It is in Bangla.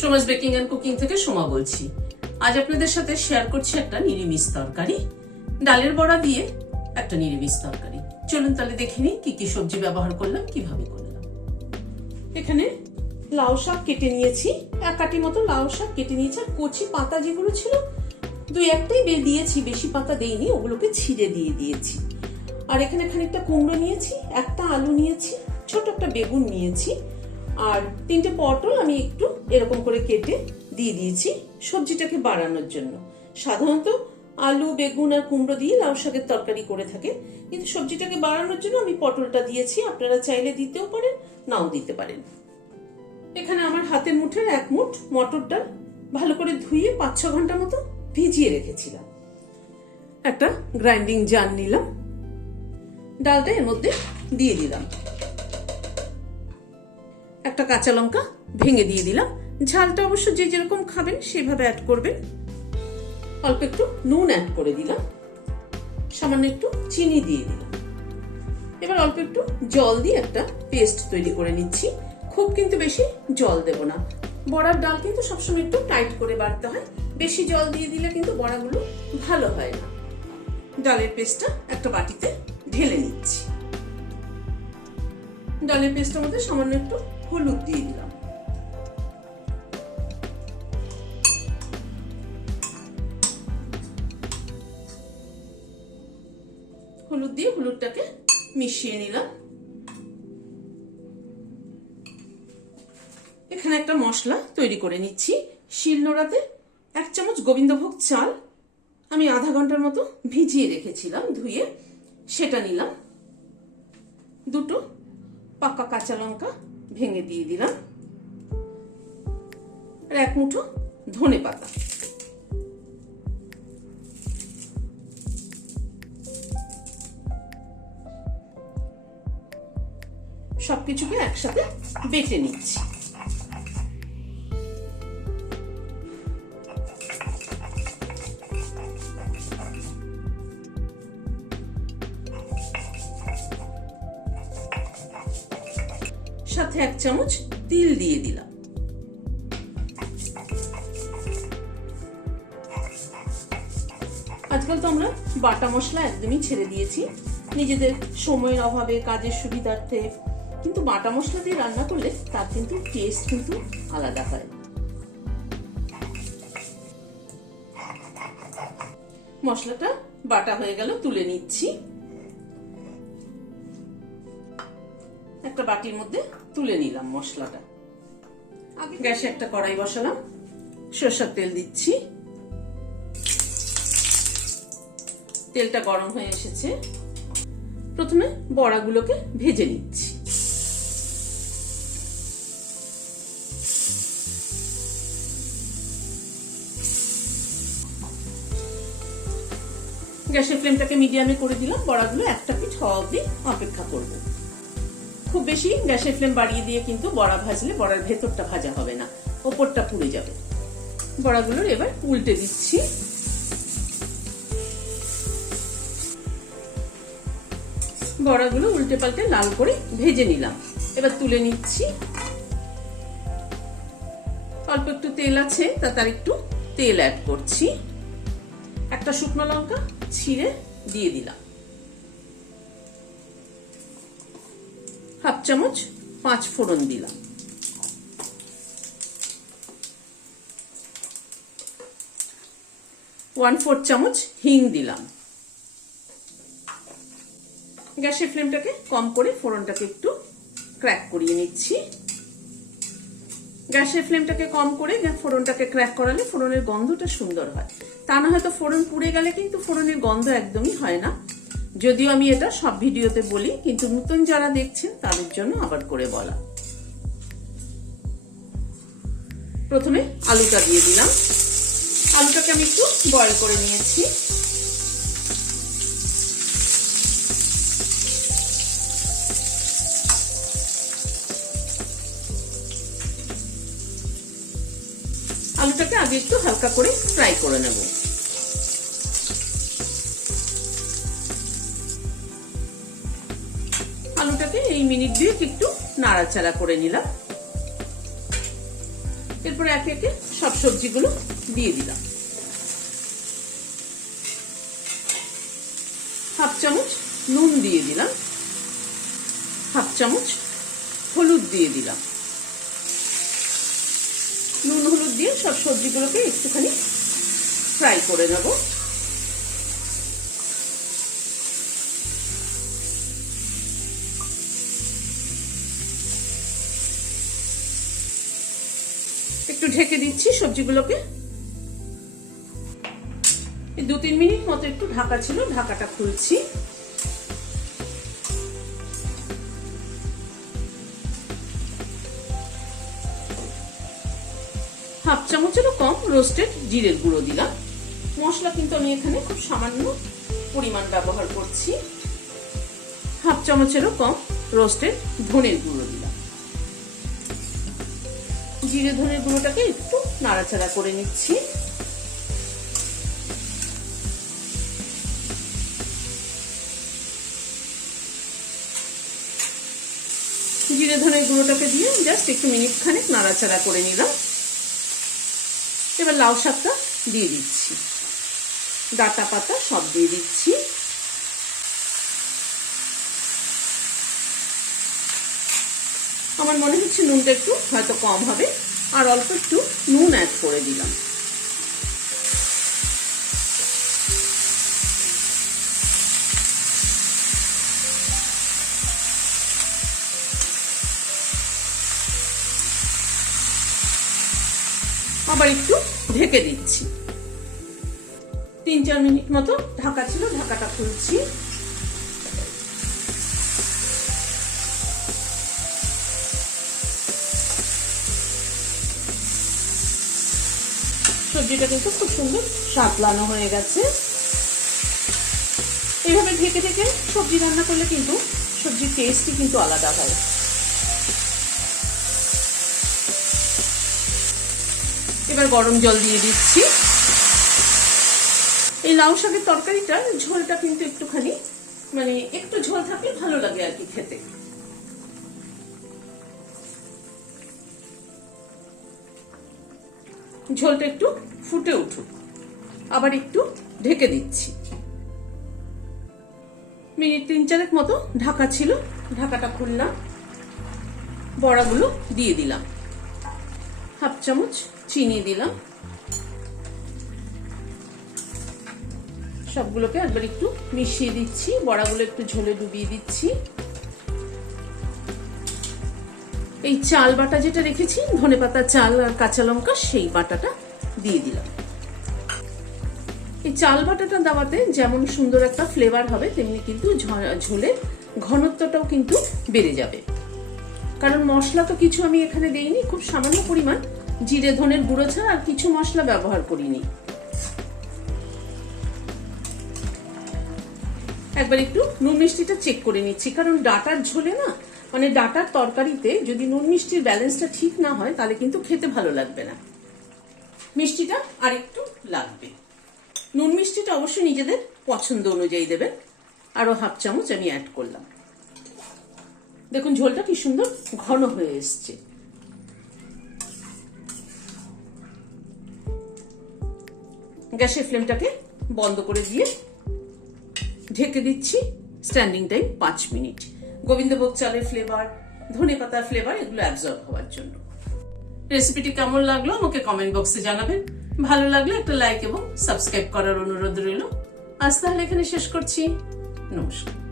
সোমাস বেকিং অ্যান্ড কুকিং থেকে সোমা বলছি। আজ আপনাদের সাথে শেয়ার করছি একটা নিরামিষ তরকারি। ডালের বড়া দিয়ে একটা নিরামিষ তরকারি। চলুন তাহলে দেখে নিই কি কি সবজি ব্যবহার করলাম, কীভাবে করলাম। এখানে লাউ শাক কেটে নিয়েছি। এক কাটি মতো লাউ শাক কেটে নিয়েছি। আর কচি পাতা যেগুলো ছিল, দুই একটাই বের দিয়েছি। বেশি পাতা দেইনি, ওগুলোকে ছিঁড়ে দিয়ে দিয়েছি। আর এখানে খানিকটা কুমড়ো নিয়েছি, একটা আলু নিয়েছি, ছোট একটা বেগুন নিয়েছি। আর তিনটে পটল আমি একটু এরকম করে কেটে দিয়ে দিয়েছি সবজিটাকে বাড়ানোর জন্য। সাধারণত আলু, বেগুন আর কুমড়ো দিয়ে লাউ শাকের তরকারি করে থাকে। কিন্তু সবজিটাকে বাড়ানোর জন্য আমি পটলটা দিয়েছি। আপনারা চাইলে দিতেও পারেন, নাও দিতে পারেন। এখানে আমার হাতের মুঠের এক মুঠ মটর ডাল ভালো করে ধুয়ে পাঁচ ছ ঘণ্টা মতো ভিজিয়ে রেখেছিলাম। একটা গ্রাইন্ডিং জার নিলাম। ডালটা এর মধ্যে দিয়ে দিলাম। একটা কাঁচা লঙ্কা ভেঙে দিয়ে দিলাম। ঝালটা অবশ্য যে যেরকম খাবেন সেভাবে অ্যাড করবেন। অল্প একটু নুন অ্যাড করে দিলাম। সামান্য একটু চিনি দিয়ে দিলাম। এবার অল্প একটু জল দিয়ে একটা পেস্ট তৈরি করে নিচ্ছি। খুব কিন্তু বেশি জল দেব না। বড়ার ডাল কিন্তু সবসময় একটু টাইট করে বাড়তে হয়। বেশি জল দিয়ে দিলে কিন্তু বড়াগুলো ভালো হয় না। ডালের পেস্টটা একটা বাটিতে ঢেলে নিচ্ছি। ডালের পেস্টের মধ্যে সামান্য একটু হলুদ দিয়ে দিলাম। হলুদ দিয়ে হলুদটাকে মিশিয়ে নিলাম। এখানে একটা মশলা তৈরি করে নিচ্ছি। শিলনোড়াতে এক চামচ গোবিন্দভোগ চাল আমি আধা ঘণ্টার মতো ভিজিয়ে রেখেছিলাম, ধুয়ে সেটা নিলাম। দুটো পাকা কাঁচা লঙ্কা ভেঙে দিয়ে দিলাম। আর এক মুঠো ধনে পাতা। সবকিছুকে একসাথে বেটে নিচ্ছি। সাথে এক চামচ তিল দিয়ে দিলাম। আজকাল তো আমরা বাটা মশলা একদমই ছেড়ে দিয়েছি। নিজেদের সময়ের অভাবে, কাজের সুবিধার্থে। কিন্তু বাটা মশলা দিয়ে রান্না করলে তার কিন্তু টেস্ট কিন্তু আলাদা হয়। মশলাটা বাটা হয়ে গেল, তুলে নিচ্ছি। একটা বাটির মধ্যে তুলে নিলাম মশলাটা। আগে গ্যাসে একটা কড়াই বসালাম। সরষের তেল দিচ্ছি। তেলটা গরম হয়ে এসেছে। প্রথমে বড়াগুলোকে ভেজে নিচ্ছি। গ্যাসের ফ্লেমটাকে মিডিয়ামে করে দিলাম। বড়াগুলো একটা পিঠ হওয়া অব্দি অপেক্ষা করব। খুব বেশি গ্যাসের ফ্লেম বাড়িয়ে দিয়ে কিন্তু বড়া ভাজলে বড়ার ভেতরটা ভাজা হবে না, ওপরটা পুড়ে যাবে। বড়াগুলোর এবার উল্টে দিচ্ছি। বড়াগুলো উল্টে পাল্টে লাল করে ভেজে নিলাম। এবার তুলে নিচ্ছি। অল্প একটু তেল আছে তা তার একটু তেল অ্যাড করছি। একটা শুকনো লঙ্কা ছিঁড়ে দিয়ে দিলাম। হাফ চামচ পাঁচ ফোড়ন দিলাম। ওয়ান ফোর চামচ হিং দিলাম। গ্যাসের ফ্লেমটাকে কম করে ফোড়নটাকে একটু ক্র্যাক করিয়ে নিচ্ছি। গ্যাসের ফ্লেমটাকে কম করে ফোড়নটাকে ক্র্যাক করালে ফোড়নের গন্ধটা সুন্দর হয়। তা না হয়তো ফোড়ন পুড়ে গেলে কিন্তু ফোড়নের গন্ধ একদমই হয় না। যদিও আমি এটা সব ভিডিওতে বলি, কিন্তু নতুন যারা দেখছেন, তাদের জন্য আবার করে বলা। প্রথমে আলুটা দিয়ে দিলাম। আলুটাকে আমি একটু বয়ল করে নিয়েছি। আলুটাকে আগে একটু হালকা করে ফ্রাই করে নেব। মিনিট দুয়েক একটু নাড়াচাড়া করে নিলাম। এরপর একে একে সব সবজিগুলো দিয়ে দিলাম। হাফ চামচ নুন দিয়ে দিলাম। হাফ চামচ হলুদ দিয়ে দিলাম। নুন হলুদ দিয়ে সব সবজিগুলোকে একটুখানি ফ্রাই করে নেব। ঢেকে দিচ্ছি সবজিগুলোকে। দু তিন মিনিট মতো একটু ঢাকা ছিল, ঢাকাটা খুলছি। হাফ চামচেরও কম রোস্টেড জিরের গুঁড়ো দিলাম। মশলা কিন্তু আমি এখানে খুব সামান্য পরিমাণ ব্যবহার করছি। হাফ চামচেরও কম রোস্টেড ধনের গুঁড়ো দিলাম। জিরে ধনের গুঁড়োটাকে একটু নাড়াচাড়া করে নিচ্ছি। জিরে ধনের গুঁড়োটাকে দিয়ে জাস্ট একটু মিনিট খানেক নাড়াচাড়া করে নিলাম। এবার লাউ শাকটা দিয়ে দিচ্ছি। ডাটা পাতা সব দিয়ে দিচ্ছি। আমার মনে হচ্ছে নুনটা একটু হয়তো কম হবে। আর অল্প একটু নুন অ্যাড করে দিলাম। আবার একটু ঢেকে দিচ্ছি। তিন চার মিনিট মতো ঢাকা ছিল, ঢাকাটা খুলছি। সবজিটা কিন্তু খুব সুন্দর সাতলানো হয়ে গেছে। এইভাবে ঢেকে ঢেকে সবজি রান্না করলে কিন্তু সবজির টেস্টই কিন্তু আলাদা হয়। এবার গরম জল দিয়ে দিচ্ছি। এই লাউ শাকের তরকারিটার ঝোলটা কিন্তু একটুখানি মানে একটু ঝোল থাকলে ভালো লাগে আর কি খেতে। ঝোলটা একটু ফুটে উঠুক। আবার একটু ঢেকে দিচ্ছি। মিনিট তিন চারেক মতো ঢাকা ছিল, ঢাকাটা খুললাম, বড়াগুলো দিয়ে দিলাম। হাফ চামচ চিনি দিলাম। সবগুলোকে একবার একটু মিশিয়ে দিচ্ছি, বড়াগুলো একটু ঝোলে ডুবিয়ে দিচ্ছি। এই চাল বাটা যেটা রেখেছি, ধনে পাতা, চাল আর কাঁচা লঙ্কা, সেই বাটাটা দিয়ে দিলাম। এই চাল বাটাটা দেওয়াতে যেমন সুন্দর একটা ফ্লেভার হবে, তেমনি কিন্তু ঝোলের ঘনত্বটাও কিন্তু বেড়ে যাবে। কারণ মশলা তো কিছু আমি এখানে দেইনি, খুব সামান্য পরিমাণ। জিরে, ধনের গুঁড়ো ছাড়া আর কিছু মশলা ব্যবহার করিনি। একবার একটু নুন মিষ্টিটা চেক করে নিচ্ছি, কারণ ডাটার ঝোলে না মানে ডাটার তরকারিতে যদি নুন মিষ্টির ব্যালেন্সটা ঠিক না হয়, তাহলে কিন্তু খেতে ভালো লাগবে না। মিষ্টিটা আর একটু লাগবে। নুন মিষ্টিটা অবশ্যই নিজেদের পছন্দ অনুযায়ী দেবেন। আরও হাফ চামচ আমি অ্যাড করলাম। দেখুন, ঝোলটা কি সুন্দর ঘন হয়ে এসছে। গ্যাসের ফ্লেমটাকে বন্ধ করে দিয়ে ঢেকে দিচ্ছি স্ট্যান্ডিং টাইম পাঁচ মিনিট। গোবিন্দভোগ চালের ফ্লেভার ধনে পাতার ফ্লেভার এগুলো অ্যাবজর্ব হওয়ার জন্য। রেসিপিটি কেমন লাগল আমাকে কমেন্ট বক্সে জানাবেন। ভালো লাগলে একটা লাইক এবং সাবস্ক্রাইব করার অনুরোধ রইল। আজ তাহলে এখানে শেষ করছি। নমস্কার।